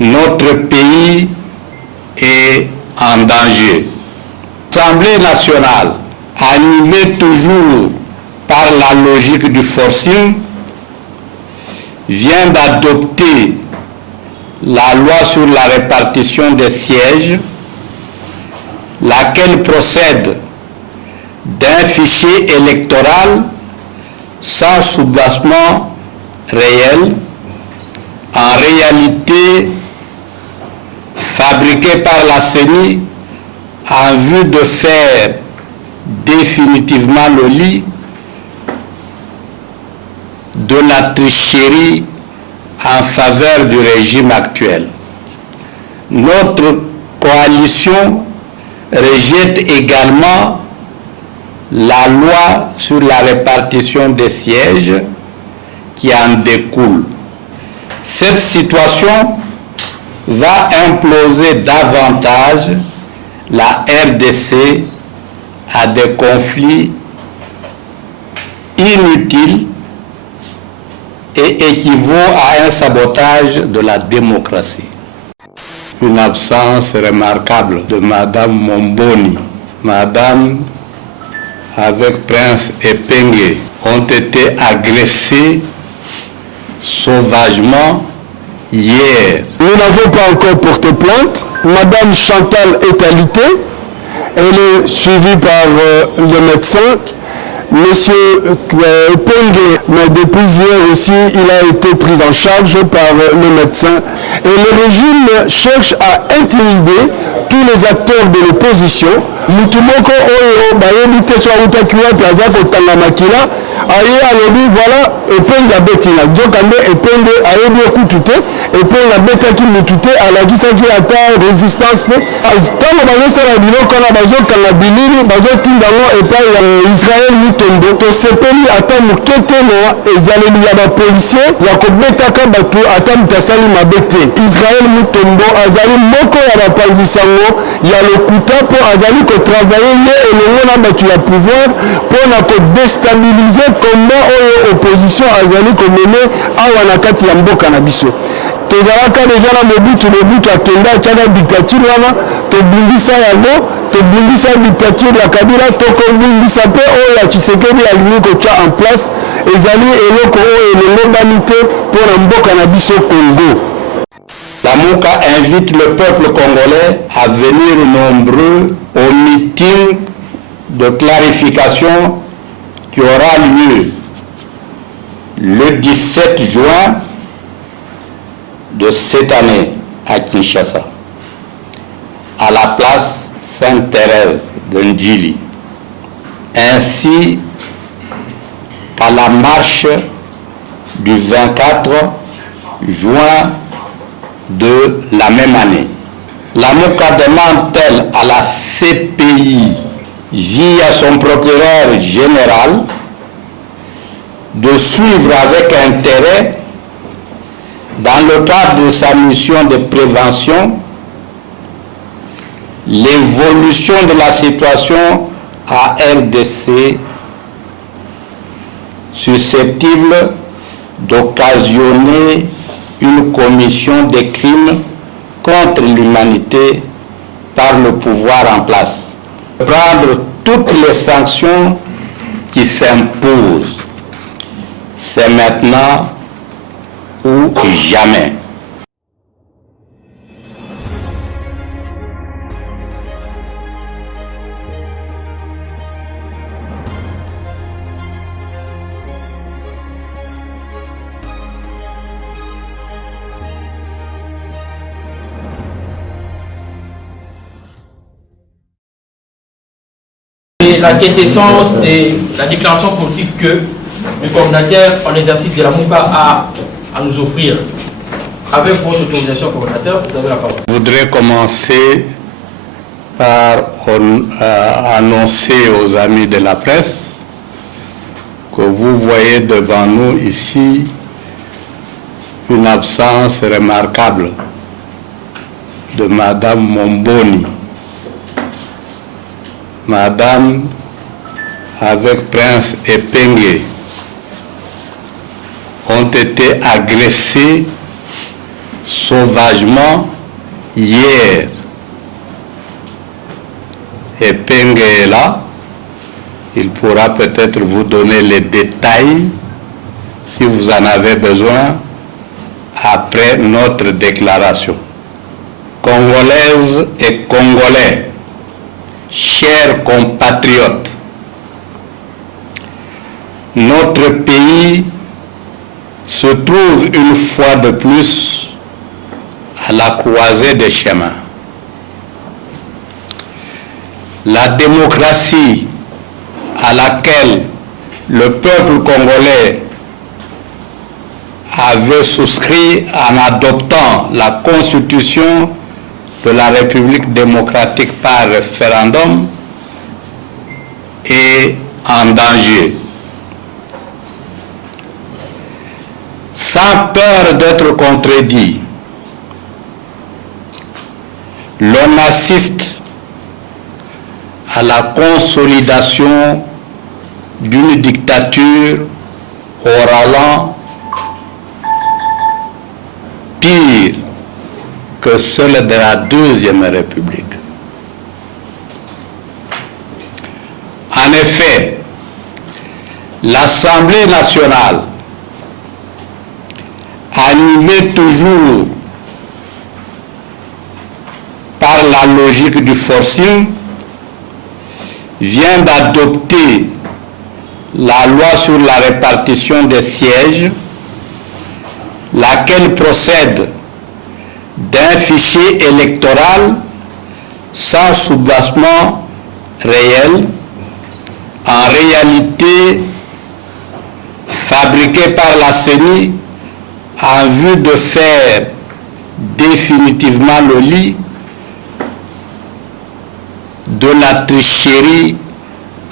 notre pays est en danger. L'Assemblée nationale, animée toujours par la logique du forcing, vient d'adopter la loi sur la répartition des sièges, laquelle procède d'un fichier électoral sans soubassement réel, en réalité fabriqué par la CENI en vue de faire définitivement le lit de la tricherie en faveur du régime actuel. Notre coalition rejette également la loi sur la répartition des sièges qui en découle. Cette situation va imploser davantage la RDC à des conflits inutiles et équivaut à un sabotage de la démocratie. Une absence remarquable de Madame Momboni. Madame, avec Prince Epengue, ont été agressés sauvagement hier. Nous n'avons pas encore porté plainte. Madame Chantal est alitée. Elle est suivie par le médecin. Monsieur Epengue, mais depuis hier aussi, il a été pris en charge par le médecin. Et le régime cherche à intimider tous les acteurs de l'opposition. Mutumoko oyo bayebite so utakiwa plaza kotanga makila aye alobi voilà Epengue betina jokande Epengue ayebi okutute Epengue betaki mutute alakisaki ata résistance te ntango bazosala biloko wana bazokanga bilili bazotindango epai ya Israel Mutombo tosepeli ata moke te na ezaleli ya bapolisier ya kobetaka bato ata moto asali mabe te. Israel Mutombo azali moko ya bapanzi sango ya lokuta mpo azali kotravaye ye elongo na bato ya pouvoir mpona kodestabilize komba oyo opposition azali komene awa na kati ya mboka na biso. Tozalaka deja na mobutu akenda atiaka dictature wana tobundisa yango tobundisa dictature ya Kabila tokobundisa mpe oyo ya Tshisekedi alingi kotya en place ezali eloko oyo elongobani te mpona mboka na biso Congo. La MOUCA invite le peuple congolais à venir nombreux au meeting de clarification qui aura lieu le 17 juin de cette année à Kinshasa, à la place Sainte-Thérèse de Ndjili, ainsi qu'à la marche du 24 juin de la même année. La MOUCA demande-t-elle à la CPI, via son procureur général, de suivre avec intérêt, dans le cadre de sa mission de prévention, l'évolution de la situation à RDC susceptible d'occasionner une commission de crimes contre l'humanité par le pouvoir en place. Prendre toutes les sanctions qui s'imposent. C'est maintenant ou jamais. La quintessence de la déclaration politique que le coordinateur en exercice de la MOUCA a à nous offrir. Avec votre autorisation, coordinateur, vous avez la parole. Je voudrais commencer par annoncer aux amis de la presse que vous voyez devant nous ici une absence remarquable de Madame Momboni. Madame, avec Prince Epengue, ont été agressés sauvagement hier. Et Penge est là, il pourra peut-être vous donner les détails si vous en avez besoin après notre déclaration. Congolaises et Congolais, chers compatriotes, notre pays se trouve une fois de plus à la croisée des chemins. La démocratie à laquelle le peuple congolais avait souscrit en adoptant la constitution de la République démocratique par référendum est en danger. Sans peur d'être contredit, l'on assiste à la consolidation d'une dictature au ralent pire que celle de la Deuxième République. En effet, l'Assemblée nationale, animée toujours par la logique du forcing, vient d'adopter la loi sur la répartition des sièges, laquelle procède d'un fichier électoral sans soubassement réel, en réalité fabriqué par la CENI en vue de faire définitivement le lit de la tricherie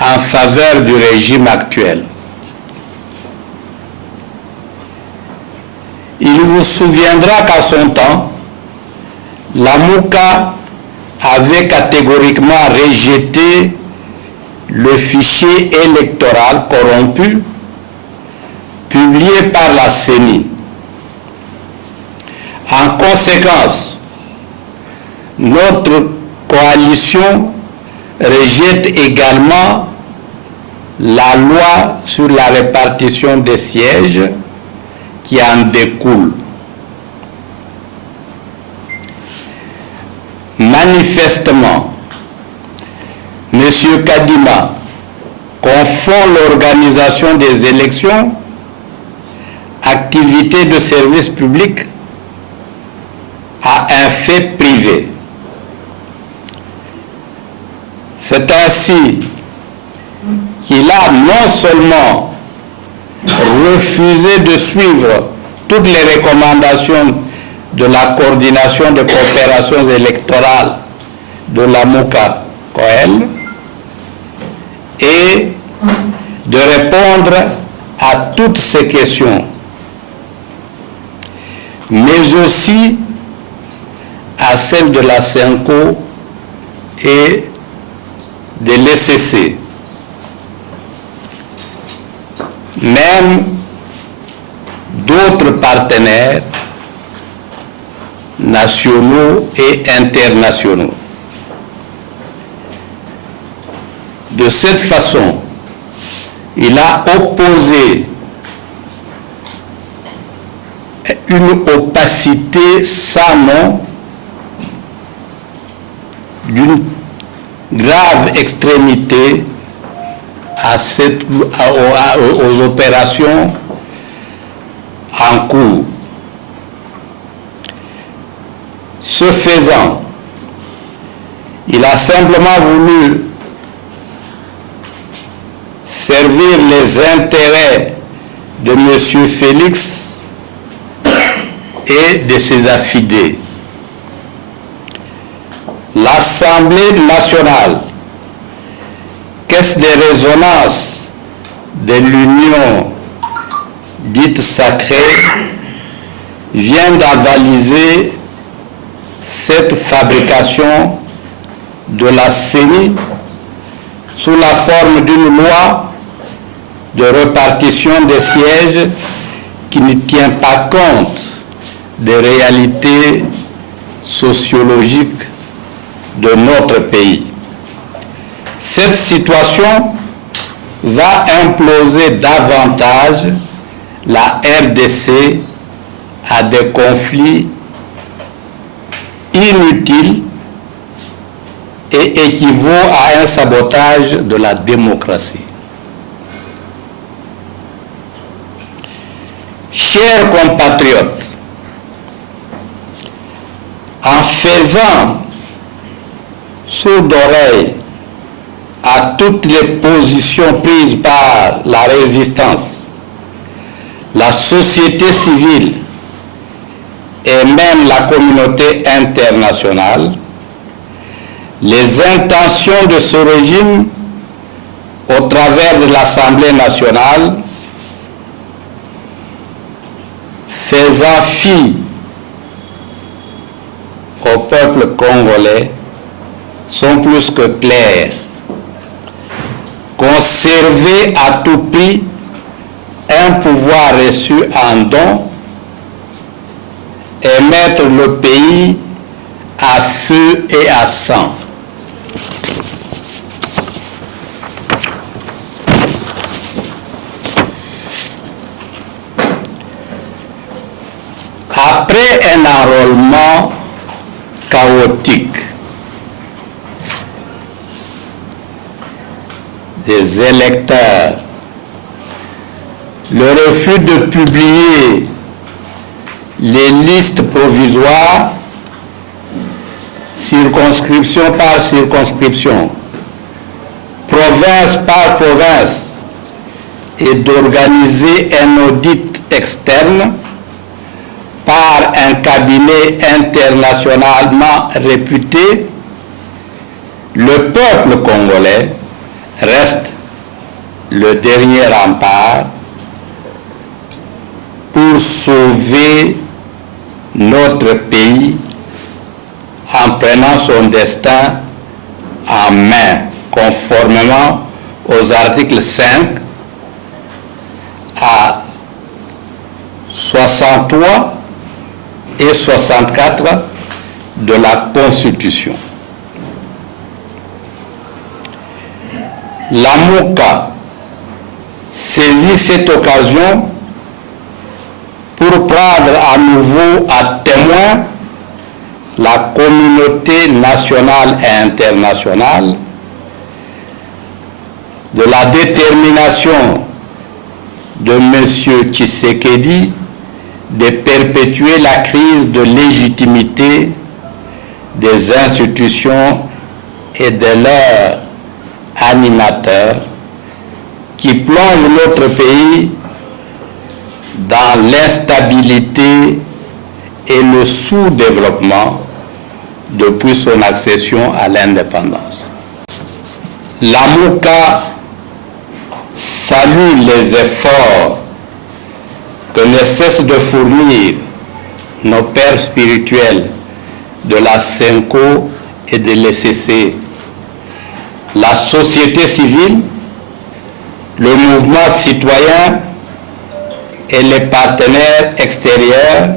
en faveur du régime actuel. Il vous souviendra qu'à son temps, la MOUCA avait catégoriquement rejeté le fichier électoral corrompu publié par la CENI. En conséquence, notre coalition rejette également la loi sur la répartition des sièges qui en découle. Manifestement, M. Kadima confond l'organisation des élections, activité de service public, à un fait privé. C'est ainsi qu'il a non seulement refusé de suivre toutes les recommandations de la coordination de coopérations électorales de la MOUCA-COEL et de répondre à toutes ces questions, mais aussi à celles de la CENCO et de l'ECC. Même d'autres partenaires nationaux et internationaux. De cette façon, il a opposé une opacité sans nom d'une grave extrémité aux opérations en cours. Ce faisant, il a simplement voulu servir les intérêts de M. Félix et de ses affidés. L'Assemblée nationale, caisse de résonance de l'Union dite sacrée, vient d'avaliser cette fabrication de la CENI sous la forme d'une loi de répartition des sièges qui ne tient pas compte des réalités sociologiques de notre pays. Cette situation va imploser davantage la RDC à des conflits inutiles et équivaut à un sabotage de la démocratie. Chers compatriotes, en faisant sourde oreille à toutes les positions prises par la résistance, la société civile et même la communauté internationale, les intentions de ce régime au travers de l'Assemblée nationale faisant fi au peuple congolais sont plus que claires. Conserver à tout prix un pouvoir reçu en don et mettre le pays à feu et à sang. Après un enrôlement chaotique des électeurs, le refus de publier les listes provisoires, circonscription par circonscription, province par province, et d'organiser un audit externe par un cabinet internationalement réputé, le peuple congolais reste le dernier rempart pour sauver notre pays en prenant son destin en main, conformément aux articles 5 à 63 et 64 de la Constitution. La MOUCA saisit cette occasion pour prendre à nouveau à témoin la communauté nationale et internationale de la détermination de M. Tshisekedi de perpétuer la crise de légitimité des institutions et de leurs animateurs qui plongent notre pays dans l'instabilité et le sous-développement depuis son accession à l'indépendance. La MOUCA salue les efforts que ne cessent de fournir nos pères spirituels de la SENCO et de l'ECC, la société civile, le mouvement citoyen et les partenaires extérieurs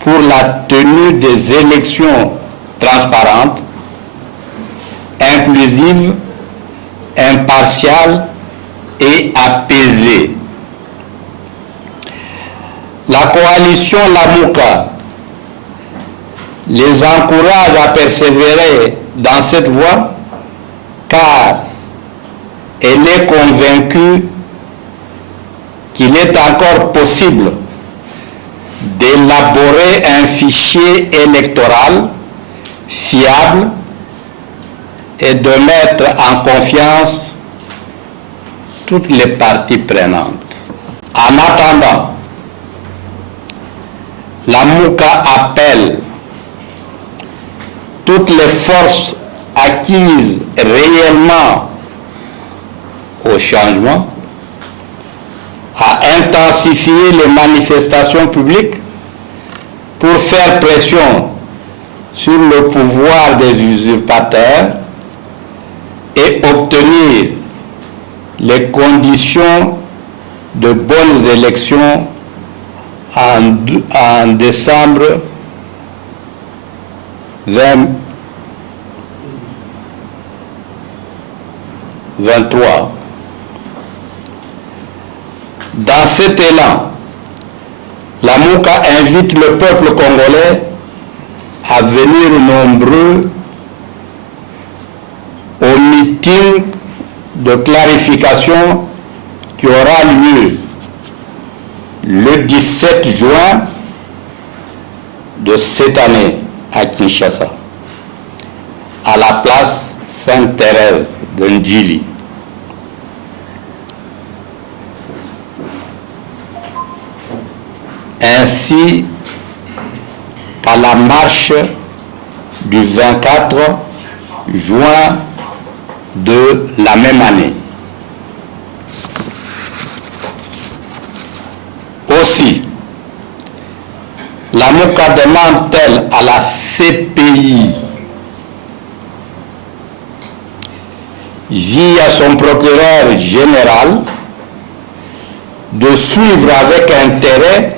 pour la tenue des élections transparentes, inclusives, impartiales et apaisées. La coalition LAMOUCA les encourage à persévérer dans cette voie car elle est convaincue qu'il est encore possible d'élaborer un fichier électoral fiable et de mettre en confiance toutes les parties prenantes. En attendant, la MOUCA appelle toutes les forces acquises réellement au changement à intensifier les manifestations publiques pour faire pression sur le pouvoir des usurpateurs et obtenir les conditions de bonnes élections en décembre 2023. Dans cet élan, la MOUCA invite le peuple congolais à venir nombreux au meeting de clarification qui aura lieu le 17 juin de cette année à Kinshasa, à la place Sainte-Thérèse de Ndjili. Ainsi qu'à la marche du 24 juin de la même année. Aussi, la MOUCA demande-t-elle à la CPI, via son procureur général, de suivre avec intérêt,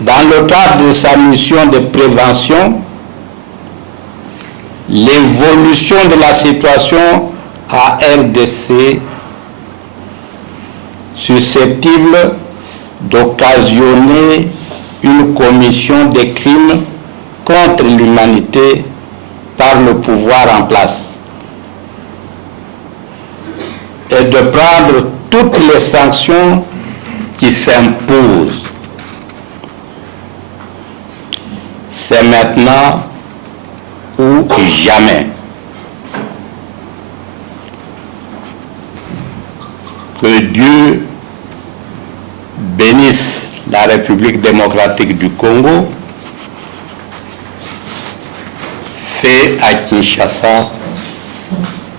dans le cadre de sa mission de prévention, l'évolution de la situation à RDC susceptible d'occasionner une commission de crimes contre l'humanité par le pouvoir en place et de prendre toutes les sanctions qui s'imposent. C'est maintenant ou jamais. Que Dieu bénisse la République démocratique du Congo, fait à Kinshasa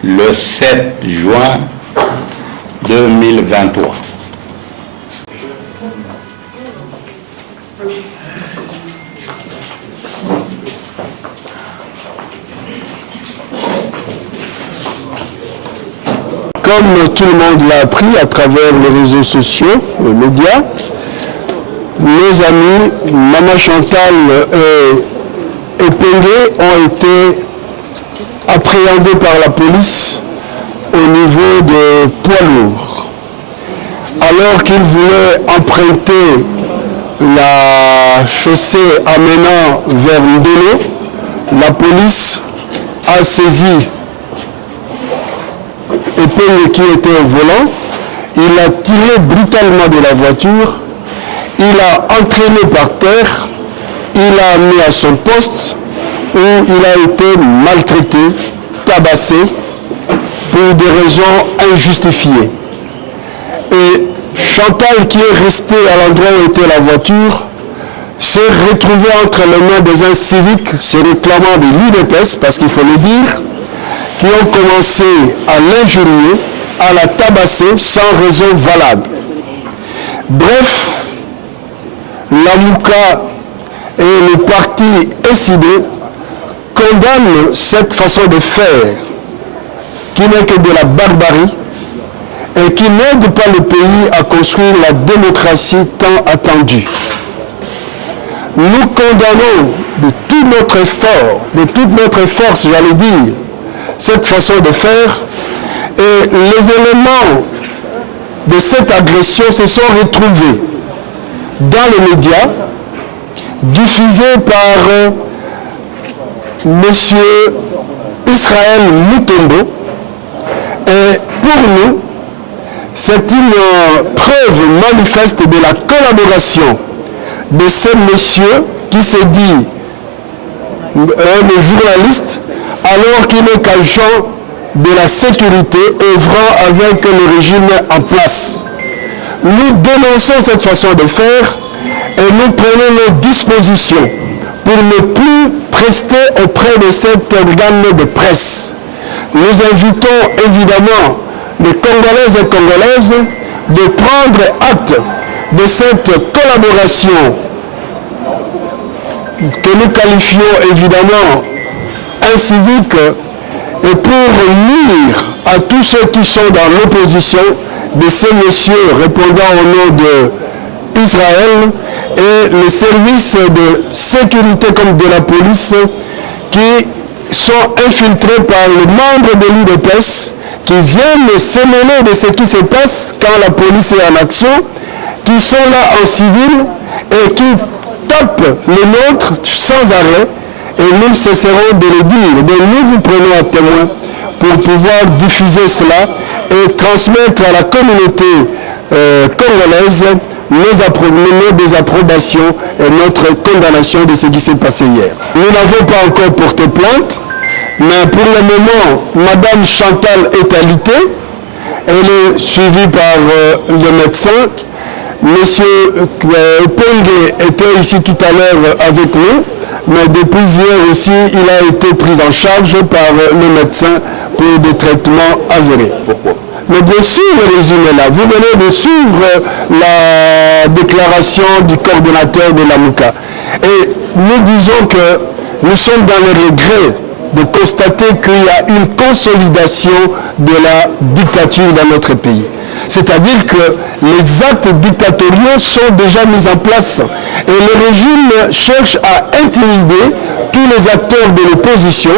le 7 juin 2023. Comme tout le monde l'a appris à travers les réseaux sociaux, les médias, nos amis Maman Chantal et Pengue ont été appréhendés par la police au niveau de poids lourds. Alors qu'ils voulaient emprunter la chaussée amenant vers Ndolo, la police a saisi Pengue qui était au volant, il a tiré brutalement de la voiture, il a entraîné par terre, il a amené à son poste où il a été maltraité, tabassé pour des raisons injustifiées. Et Chantal, qui est resté à l'endroit où était la voiture, s'est retrouvé entre les mains des inciviques se réclamant de l'UDPS, parce qu'il faut le dire, qui ont commencé à l'injurier, à la tabasser sans raison valable. Bref, la MOUCA et le parti SID condamnent cette façon de faire qui n'est que de la barbarie et qui n'aide pas le pays à construire la démocratie tant attendue. Nous condamnons de tout notre effort, de toute notre force, j'allais dire, cette façon de faire, et les éléments de cette agression se sont retrouvés dans les médias, diffusés par M. Israël Mutombo. Et pour nous, c'est une preuve manifeste de la collaboration de ce monsieur qui s'est dit un journaliste, alors qu'il n'est qu'agent de la sécurité œuvrant avec le régime en place. Nous dénonçons cette façon de faire et nous prenons nos dispositions pour ne plus prester auprès de cet organe de presse. Nous invitons évidemment les Congolaises et Congolaises de prendre acte de cette collaboration que nous qualifions évidemment incivique et pour nuire à tous ceux qui sont dans l'opposition de ces messieurs répondant au nom de Israël et les services de sécurité comme de la police qui sont infiltrés par les membres de l'UDPS qui viennent se mêler de ce qui se passe quand la police est en action, qui sont là en civil et qui tapent les nôtres sans arrêt. Et nous ne cesserons de le dire. Donc nous vous prenons à témoin pour pouvoir diffuser cela et transmettre à la communauté congolaise nos désapprobations et notre condamnation de ce qui s'est passé hier. Nous n'avons pas encore porté plainte, mais pour le moment, Madame Chantal est alitée. Elle est suivie par le médecin. Monsieur Pengue était ici tout à l'heure avec nous, mais depuis hier aussi, il a été pris en charge par le médecin pour des traitements avérés. Pourquoi? Mais bien sûr, le résumé là. Vous venez de suivre la déclaration du coordonnateur de la MOUCA. Et nous disons que nous sommes dans le regret de constater qu'il y a une consolidation de la dictature dans notre pays. C'est-à-dire que les actes dictatoriaux sont déjà mis en place et le régime cherche à intimider tous les acteurs de l'opposition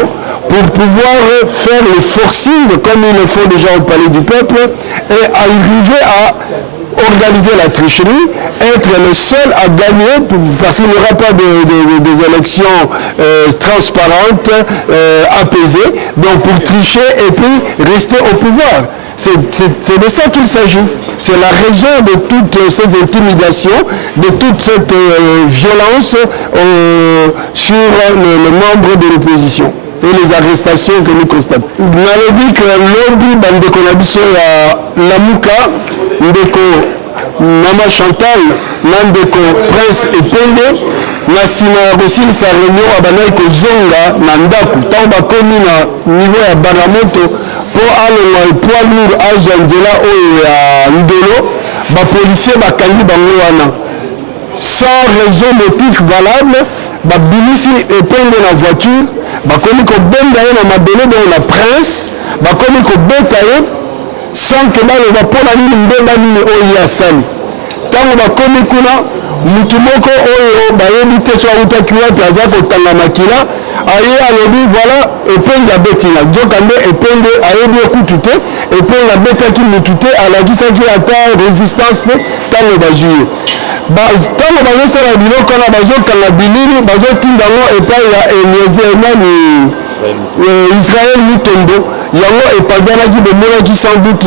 pour pouvoir faire le forcing comme ils le font déjà au Palais du Peuple et arriver à organiser la tricherie, être le seul à gagner parce qu'il n'y aura pas des élections transparentes, apaisées, donc pour tricher et puis rester au pouvoir. C'est de ça qu'il s'agit. C'est la raison de toutes ces intimidations, de toute cette violence sur les membres de l'opposition et les arrestations que nous constatons. On a dit que l'objet bandeko na biso ya Lamuka, ndeko Mama Chantal, ndeko Prince Epende, na sima ya kosilisa réunion abanai kozonga na ndaku ntango bakomi na niveau ya Banamoto po alonga poids lourd azwa nzela oyo ya ndelo bapolisier bakangi bango wana sans raison motif valable babilisi Epende na voiture bakomi kobenga ye na mabele donc na Prince bakomi kobeta ye sans que baloba mpona nini mbeba nini oyo asali ntango bakomi kuna mutu moko oyo bayebi te so awutaki wapi aza kotanga makila aye alobi voilà Epende abetina nzokande Epende ayebi ekutu te Epende abetaki mutu te alakisaki ata résistance te ntango bazwi ye ntango bazosala biloko wana bazokanga bilili bazotinda yango epai ya Eliezer nani Israël Mutombo yango epanzanaki bemonaki sans doute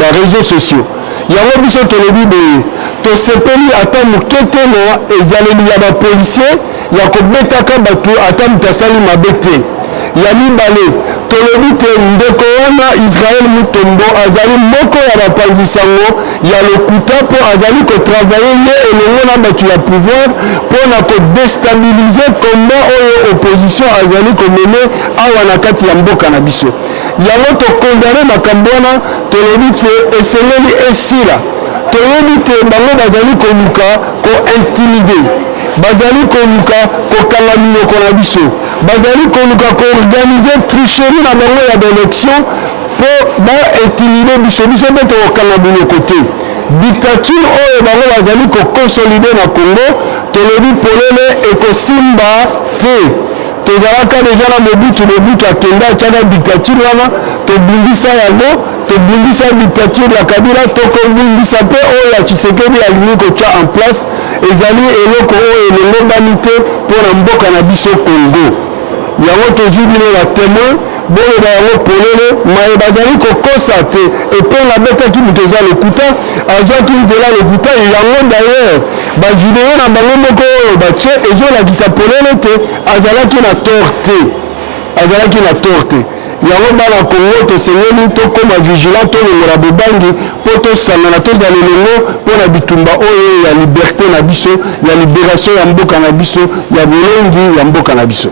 na réseaux sociaux yango biso tolobi boye tosepeli ata moke te na ezaleli ya bapolisier ya kobetaka bato ata moto asali mabe te ya mibale tolobi te ndeko wana Israël Mutombo azali moko ya bapanzi sango ya lokuta mpo azali kotravaye ye elongo na bato ya pouvoir mpona kodestabilize komba oyo opposition azali komene awa na kati ya mboka na biso yango tokondane makambo wana tolobi te esengeli esila toyebi te bango bazali koluka kointimide bazali koluka kokanga minoko na biso bazali koluka koorganize tricherie na bango ya baélection mpo baintimide biso mpe tokokanga biloko te dictature oyo bango bazali koconsolide na Congo tolobi polele ekosimba te tozalaka deja na mobutu akenda atiaka dictature wana tobundisa yango tobundisa dictature ya Kabila tokobundisa mpe oyo ya Tshisekedi alingi kotya en place ezali eloko oyo elongobani te mpona mboka na biso Congo yango tozwi bino ya témoin boloba yango polele maye bazali kokosa te Epende abetaki moto eza lokuta azwaki nzela lokuta yango d'ailleurs bavideo na bango moko oyo batie ezolakisa polele te azalaki na tort te yango bana Congo tosengeli tokoma vigilant tolongola bobangi mpo tosangana tozala elongo mpona bitumba oyo ya liberté na biso ya libération ya mboka na biso ya bolongi ya mboka na biso.